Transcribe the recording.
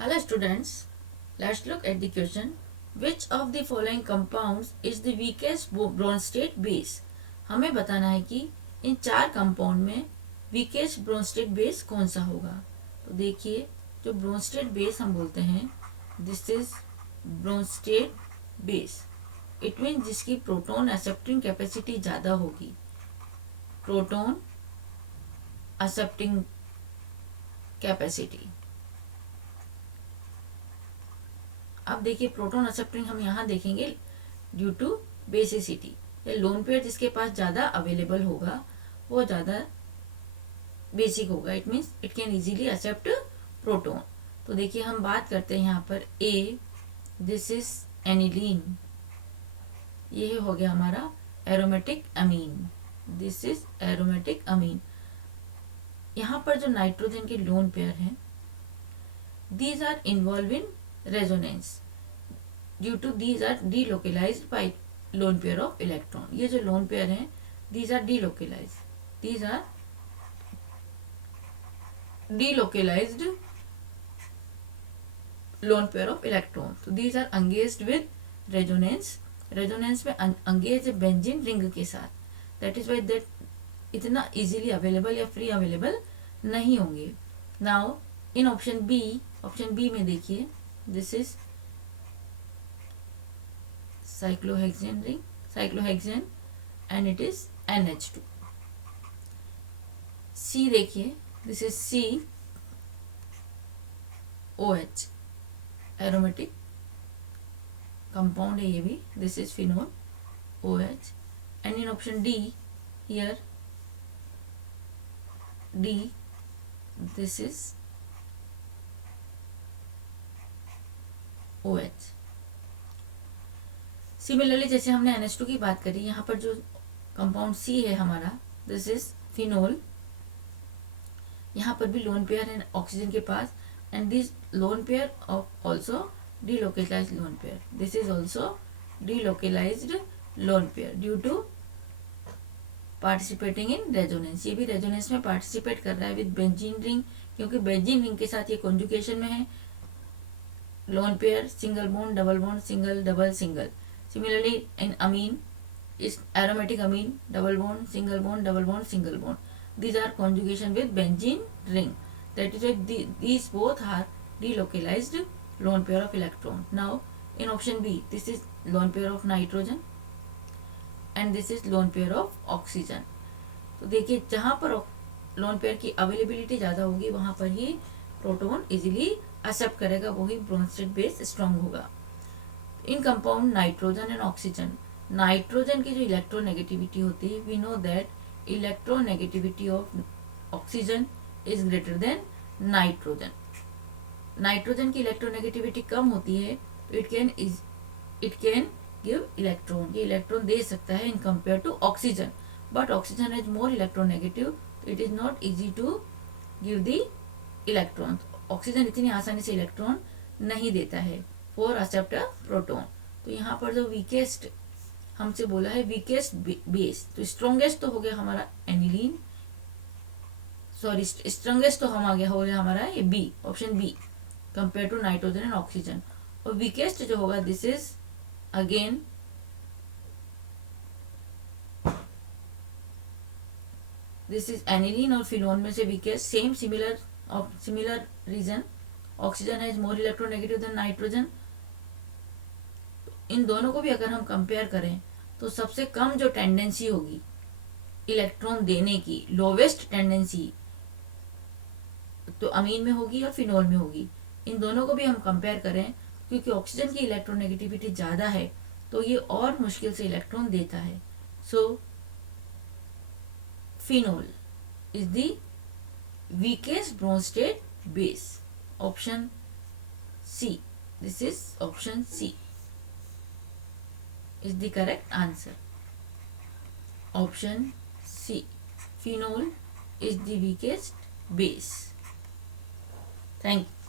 Hello students, let's look at the question. Which of the following compounds is the weakest bronze state base? हमें बताना है कि इन चार compound में weakest Bronsted state base कौन सा होगा। तो देखिए, जो ब्रोंज स्टेट बेस हम बोलते हैं, this is bronze state base. It mean जिसकी प्रोटॉन एक्सेप्टिंग कैपेसिटी ज़्यादा होगी। Proton accepting capacity. अब देखिए, प्रोटॉन एक्सेप्टिंग हम यहाँ देखेंगे ड्यू टू बेसिसिटी। या लोन पेयर जिसके पास ज़्यादा अवेलेबल होगा वो ज़्यादा बेसिक होगा। It means it can easily accept proton. तो देखिए, हम बात करते हैं यहाँ पर ए, दिस इज एनिलीन। ये हो गया हमारा aromatic amine. This is aromatic amine. यहाँ पर जो नाइट्रोजन के लोन पेयर हैं, these are involve in resonance due to these are delocalised by lone pair of electron. ये जो लोन पेयर हैं, these are delocalised, these are delocalised lone pair of electron. तो these are engaged with resonance. Resonance में engage benzene ring के साथ। That is why that इतना easily available या free available नहीं होंगे। नाउ इन ऑप्शन बी में देखिए, this is cyclohexane ring, cyclohexane, and it is NH2। C देखिए, this is COH, aromatic compound है ये भी। this is phenol OH, and in option D here, D, this is OH। Similarly जैसे हमने NH2 की बात करी, यहाँ पर जो कंपाउंड C है हमारा, दिस इज फिनोल। यहाँ पर भी लोन पेयर है ऑक्सीजन के पास, and this lone pair of also delocalised lone pair. This is also delocalised lone pair due to participating in resonance. ये भी रेजोनेंस में पार्टिसिपेट कर रहा है विद बेंजीन रिंग, क्योंकि बेंजीन रिंग के साथ ये कॉन्जुगेशन में है। Lone pair, single bond, double bond, single double single. Similarly, in amine is aromatic amine, double bond, single bond, double bond, single bond. These are conjugation with benzene ring. That is why these both are delocalized lone pair of electron. Now, in option B, this is lone pair of nitrogen and this is lone pair of oxygen. तो देखिए, जहाँ पर lone pair की availability ज़्यादा होगी वहाँ पर ही proton easily accept करेगा, वही ब्रोंज स्टेट बेस स्ट्रॉन्ग होगा। In compound nitrogen and oxygen, nitrogen की जो इलेक्ट्रोनेगेटिविटी होती है, we know that electronegativity of oxygen is greater than nitrogen. Nitrogen की इलेक्ट्रोनेगेटिविटी कम होती है, तो इट कैन गिव इलेक्ट्रॉन, ये इलेक्ट्रॉन दे सकता है in compare to oxygen. But oxygen is more electronegative, तो it is not easy to give the electron. Oxygen इतनी आसानी से इलेक्ट्रॉन नहीं देता है फॉर एक्सेप्ट अ प्रोटॉन। तो यहाँ पर जो वीकेस्ट हमसे बोला है, वीकेस्ट बेस, तो स्ट्रॉन्गेस्ट तो हो गया हमारा एनिलीन, सॉरी स्ट्रॉन्गेस्ट तो हम आ गया हो गया हमारा ये B, option B, compare to nitrogen and oxygen. और वीकेस्ट जो होगा, this is again this is aniline और फिनोल में से weakest. Same similar reason, oxygen has more electronegative than nitrogen. इन दोनों को भी अगर हम कंपेयर करें तो सबसे कम जो टेंडेंसी होगी इलेक्ट्रॉन देने की, लोवेस्ट टेंडेंसी, तो अमीन में होगी और फिनोल में होगी। इन दोनों को भी हम कंपेयर करें, क्योंकि ऑक्सीजन की इलेक्ट्रोनेगेटिविटी ज़्यादा है तो ये और मुश्किल से इलेक्ट्रॉन देता है। So phenol is the weakest Bronsted state base. Option C, this is option C is the correct answer. Option C, phenol is the weakest base. Thank you.